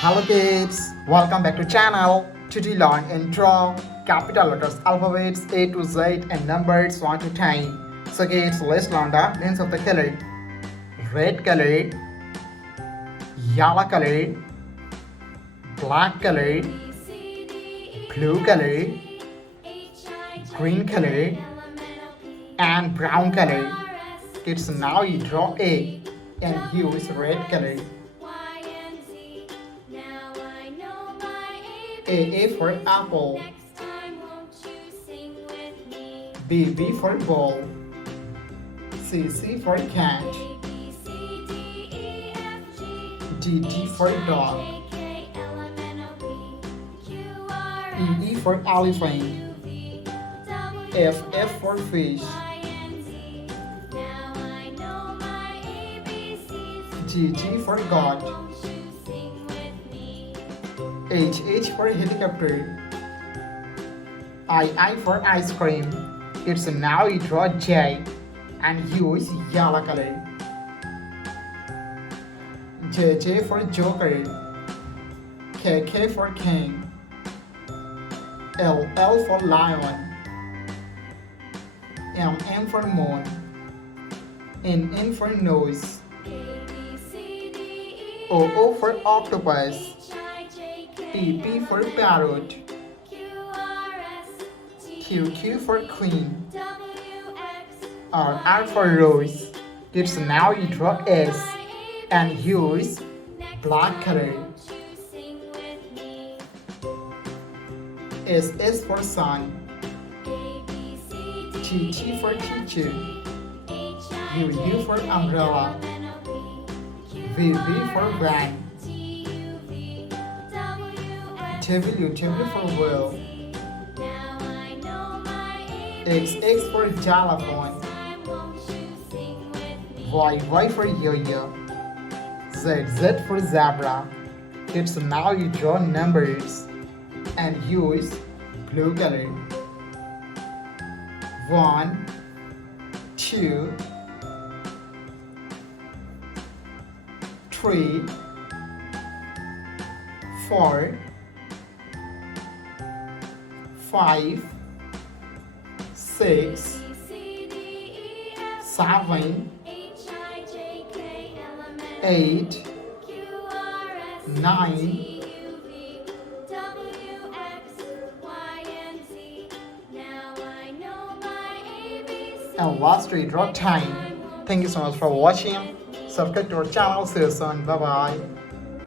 Hello kids, welcome back to channel. Today learn and draw capital letters, alphabets A to Z and numbers 1 to 10. So kids, let's learn the names of the color. Red color, yellow color, black color, blue color, green color, and brown color. Kids, now you draw A and use red color. A for apple, B for ball, C for cat, D for dog, E for elephant, F for fish, G for God, H for helicopter, I for ice cream. It's now you draw J and use yellow color. J for joker, K for king, L for lion, M for moon, N for nose, O for octopus, P for parrot, Q for queen, R for rose. Kids, now you draw S and use black color. S for sun, T for teacher, U for umbrella, V for van, W for wheel, X for xylophone, Y for yo-yo, Z for zebra. Kids, now you draw numbers and use blue color. 1, 2, 3, 4, 5, 6, 7, 8, 9, and last we draw 10. Thank you so much for watching. Subscribe to our channel. See you soon. Bye bye.